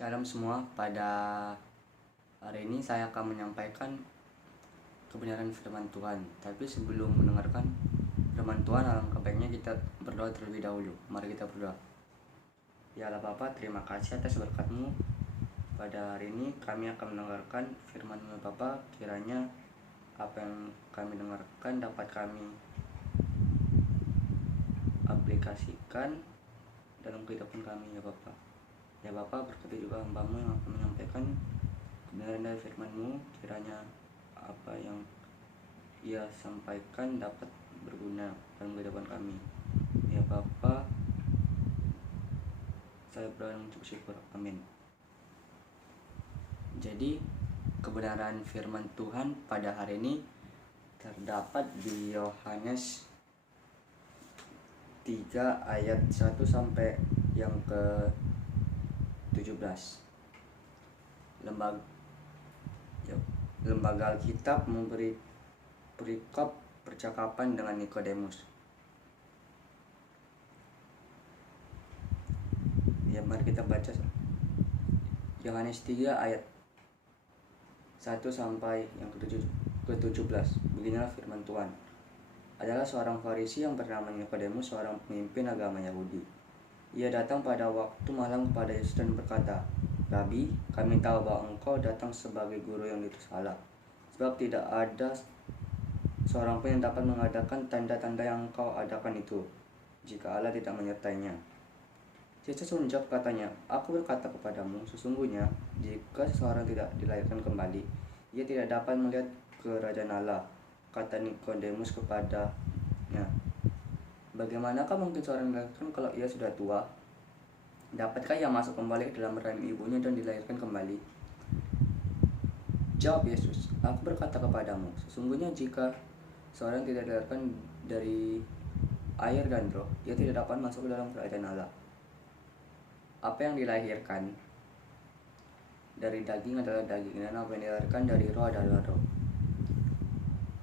Shalom semua, pada hari ini saya akan menyampaikan kebenaran firman Tuhan. Tapi sebelum mendengarkan firman Tuhan, alangkah baiknya kita berdoa terlebih dahulu. Mari kita berdoa. Ya Allah Bapa, terima kasih atas berkat-Mu. Pada hari ini kami akan mendengarkan firman-Mu Bapa. Kiranya apa yang kami dengarkan dapat kami aplikasikan dalam kehidupan kami ya Bapa. Ya Bapa, berkati juga hamba-Mu yang akan menyampaikan kebenaran dari firman-Mu. Kiranya apa yang ia sampaikan dapat berguna dalam kehidupan kami. Ya Bapa, saya berdoa dan mengucap syukur. Amin. Jadi kebenaran firman Tuhan pada hari ini terdapat di Yohanes 3 ayat 1 sampai yang ke 17. Lembaga Alkitab memberi perikop percakapan dengan Nikodemus. Ya, mari kita baca Yohanes 3 ayat 1 sampai yang ke-17. Beginilah firman Tuhan. Adalah seorang Farisi yang bernama Nikodemus, seorang pemimpin agama Yahudi. Ia datang pada waktu malam kepada Yesus dan berkata, "Rabi, kami tahu bahwa engkau datang sebagai guru yang diutus Allah, sebab tidak ada seorang pun yang dapat mengadakan tanda-tanda yang engkau adakan itu, jika Allah tidak menyertainya." Yesus menjawab katanya, "Aku berkata kepadamu, sesungguhnya jika seseorang tidak dilahirkan kembali, ia tidak dapat melihat kerajaan Allah." Kata Nikodemus kepadanya, "Bagaimanakah mungkin seorang dilahirkan kalau ia sudah tua? Dapatkah ia masuk kembali ke dalam rahim ibunya dan dilahirkan kembali?" Jawab Yesus, "Aku berkata kepadamu, sesungguhnya jika seorang tidak dilahirkan dari air dan roh, ia tidak dapat masuk ke dalam kerajaan Allah. Apa yang dilahirkan dari daging adalah daging, dan apa yang dilahirkan dari roh adalah roh.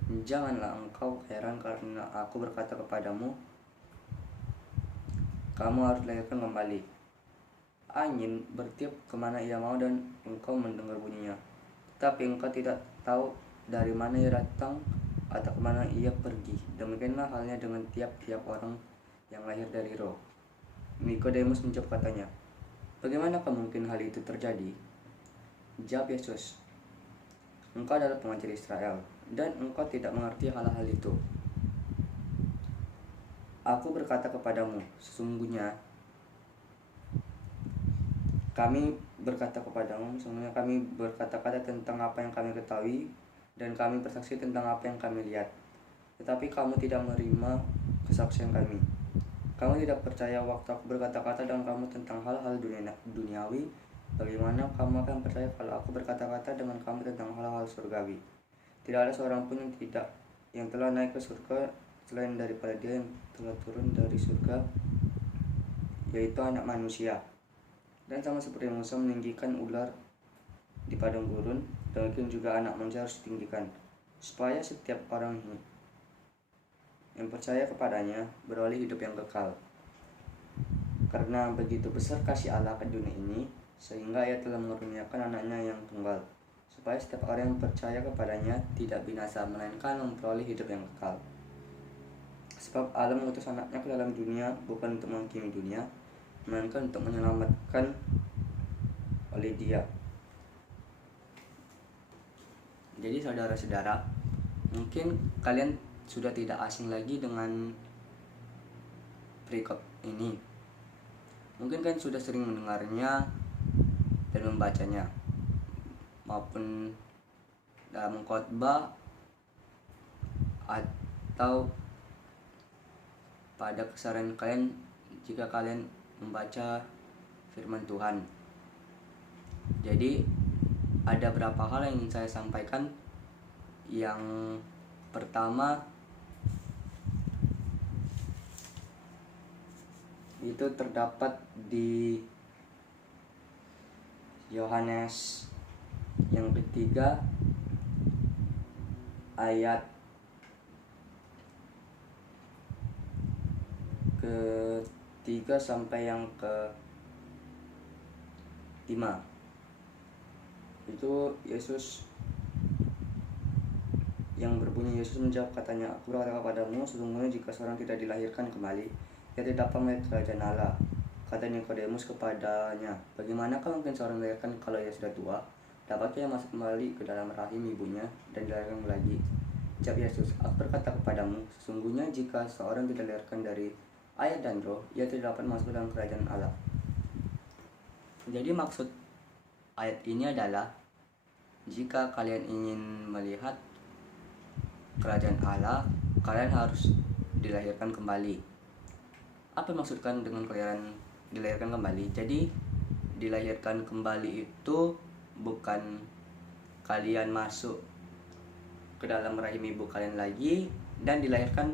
Janganlah engkau heran karena aku berkata kepadamu, kamu harus dilahirkan kembali. Angin bertiup kemana ia mau dan engkau mendengar bunyinya, tetapi engkau tidak tahu dari mana ia datang atau kemana ia pergi. Demikianlah halnya dengan tiap-tiap orang yang lahir dari roh." Nikodemus menjawab katanya, "Bagaimanakah mungkin hal itu terjadi?" Jawab Yesus, "Engkau adalah pengajar Israel, dan engkau tidak mengerti hal-hal itu. Aku berkata kepadamu, sesungguhnya kami berkata-kata tentang apa yang kami ketahui, dan kami bersaksi tentang apa yang kami lihat. Tetapi kamu tidak menerima kesaksian kami. Kamu tidak percaya waktu aku berkata-kata dengan kamu tentang hal-hal duniawi. Bagaimana kamu akan percaya kalau aku berkata-kata dengan kamu tentang hal-hal surgawi? Tidak ada seorang pun yang telah naik ke surga selain daripada Dia yang telah turun dari surga, yaitu Anak Manusia. Dan sama seperti Musa meninggikan ular di padang gurun, demikian juga Anak Manusia harus ditinggikan, supaya setiap orang yang percaya kepadanya beroleh hidup yang kekal. Karena begitu besar kasih Allah ke dunia ini, sehingga Ia telah mengaruniakan Anaknya yang tunggal, supaya setiap orang yang percaya kepadanya tidak binasa, melainkan memperoleh hidup yang kekal. Sebab Allah mengutus Anaknya ke dalam dunia bukan untuk menghakimi dunia, melainkan untuk menyelamatkan oleh Dia. Jadi saudara-saudara, mungkin kalian sudah tidak asing lagi dengan perikop ini. Mungkin kalian sudah sering mendengarnya dan membacanya, maupun dalam khotbah atau pada keseharian kalian jika kalian membaca firman Tuhan. Jadi ada beberapa hal yang ingin saya sampaikan. Yang pertama itu terdapat di Yohanes yang ketiga ayat ke-3 sampai yang ke 5. Itu Yesus yang berbunyi, Yesus menjawab katanya, aku berkata kepadamu, sesungguhnya jika seorang tidak dilahirkan kembali, ia tidak dapat melihat kerajaan Allah. Kata Nikodemus kepadanya, bagaimanakah mungkin seorang dilahirkan kalau ia sudah tua? Dapatkah ia masuk kembali ke dalam rahim ibunya dan dilahirkan lagi? Jawab Yesus, aku berkata kepadamu, sesungguhnya jika seorang tidak dilahirkan dari air dan roh, ia tidak dapat masuk ke dalam kerajaan Allah. Jadi maksud ayat ini adalah, jika kalian ingin melihat kerajaan Allah, kalian harus dilahirkan kembali. Apa maksudkan dengan kalian dilahirkan kembali? Jadi dilahirkan kembali itu bukan kalian masuk ke dalam rahim ibu kalian lagi dan dilahirkan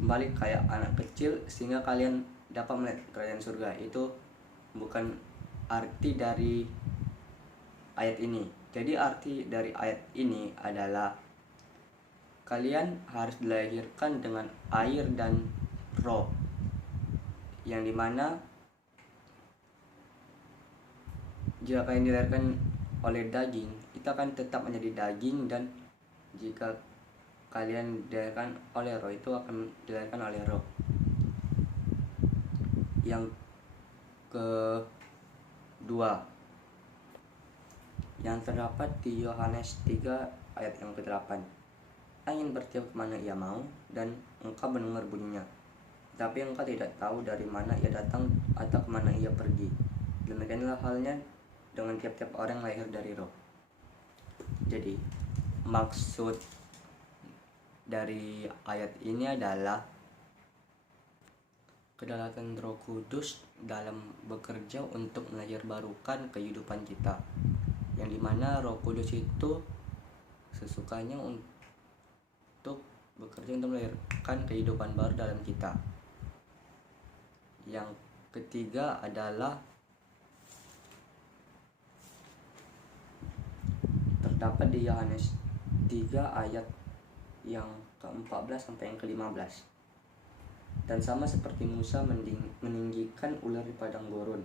kembali kayak anak kecil sehingga kalian dapat melihat kerajaan surga. Itu bukan arti dari ayat ini. Jadi arti dari ayat ini adalah kalian harus dilahirkan dengan air dan roh, yang dimana jika kalian dilahirkan oleh daging, itu akan tetap menjadi daging, dan jika kalian dilahirkan oleh roh, itu akan dilahirkan oleh roh. Yang kedua, yang terdapat di Yohanes 3 ayat yang ke-8. Angin bertiup kemana ia mau, dan engkau mendengar bunyinya, tapi engkau tidak tahu dari mana ia datang atau kemana ia pergi. Demikianlah halnya dengan tiap-tiap orang lahir dari roh. Jadi maksud dari ayat ini adalah kedaulatan Roh Kudus dalam bekerja untuk melahirbarukan kehidupan kita, yang dimana Roh Kudus itu sesukanya untuk bekerja untuk melahirkan kehidupan baru dalam kita. Yang ketiga adalah terdapat di Yohanes 3 ayat yang ke-14 sampai yang ke-15. Dan sama seperti Musa meninggikan ular di padang gurun,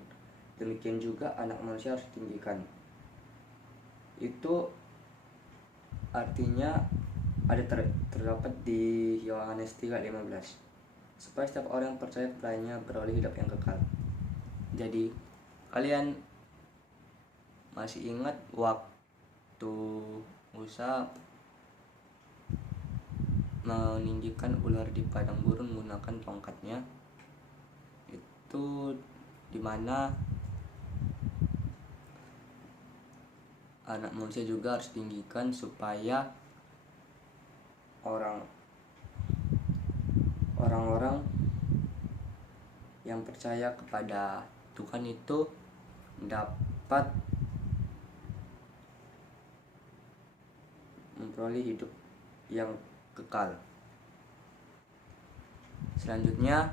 demikian juga anak manusia harus ditinggikan. Itu artinya ada terdapat di Yohanes 3:15, supaya setiap orang yang percaya kepadanya beroleh hidup yang kekal. Jadi kalian masih ingat waktu Musa meninggikan ular di padang gurun menggunakan tongkatnya? Itu dimana anak manusia juga harus tinggikan supaya orang-orang yang percaya kepada Tuhan itu dapat memperoleh hidup yang kekal. Selanjutnya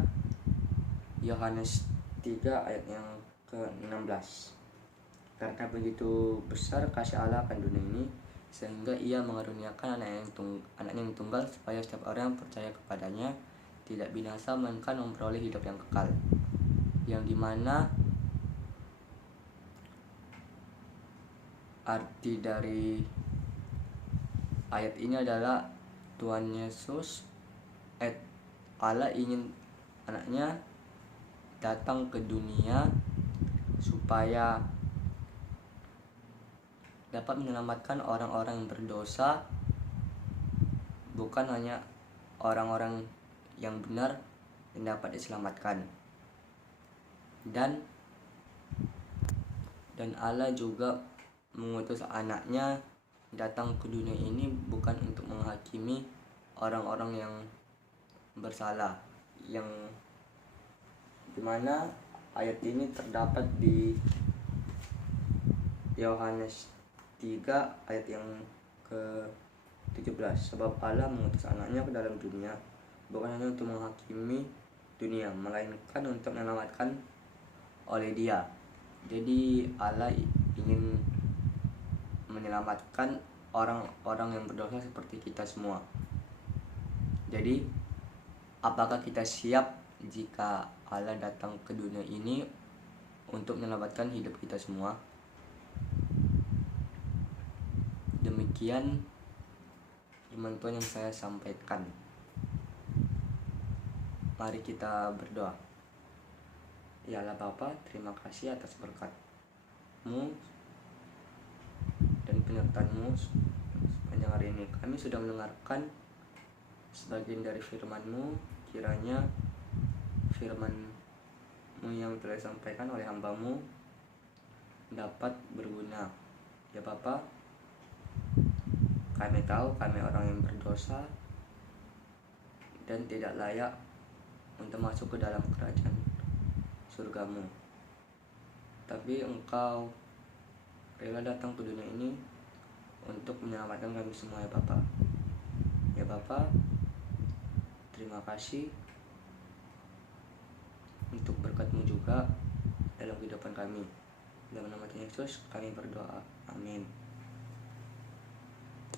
Yohanes 3 ayat yang ke-16. Karena begitu besar kasih Allah akan dunia ini, sehingga ia mengaruniakan anaknya yang tunggal, supaya setiap orang yang percaya kepadanya tidak binasa, melainkan memperoleh hidup yang kekal. Yang dimana arti dari ayat ini adalah Tuhan Yesus, Allah ingin anaknya datang ke dunia supaya dapat menyelamatkan orang-orang yang berdosa, bukan hanya orang-orang yang benar yang dapat diselamatkan. Dan Allah juga mengutus anaknya datang ke dunia ini bukan untuk menghakimi orang-orang yang bersalah, yang dimana ayat ini terdapat di Yohanes 3 ayat yang ke-17. Sebab Allah mengutus anaknya ke dalam dunia bukan hanya untuk menghakimi dunia, melainkan untuk menyelamatkan oleh Dia. Jadi Allah ingin menyelamatkan orang-orang yang berdosa seperti kita semua. Jadi apakah kita siap jika Allah datang ke dunia ini untuk menyelamatkan hidup kita semua? Demikian iman Tuhan yang saya sampaikan. Mari kita berdoa. Ya Allah Bapa, terima kasih atas berkat-Mu dan penyertaan-Mu sepanjang hari ini. Kami sudah mendengarkan sebagian dari firman-Mu. Kiranya firman-Mu yang telah disampaikan oleh hamba-Mu dapat berguna. Ya Bapa, kami tahu kami orang yang berdosa dan tidak layak untuk masuk ke dalam kerajaan surga-Mu. Tapi Engkau rela datang ke dunia ini untuk menyelamatkan kami semua ya Bapa. Ya Bapa, terima kasih untuk berkat-Mu juga dalam kehidupan kami. Dalam nama Tuhan Yesus kami berdoa. Amin.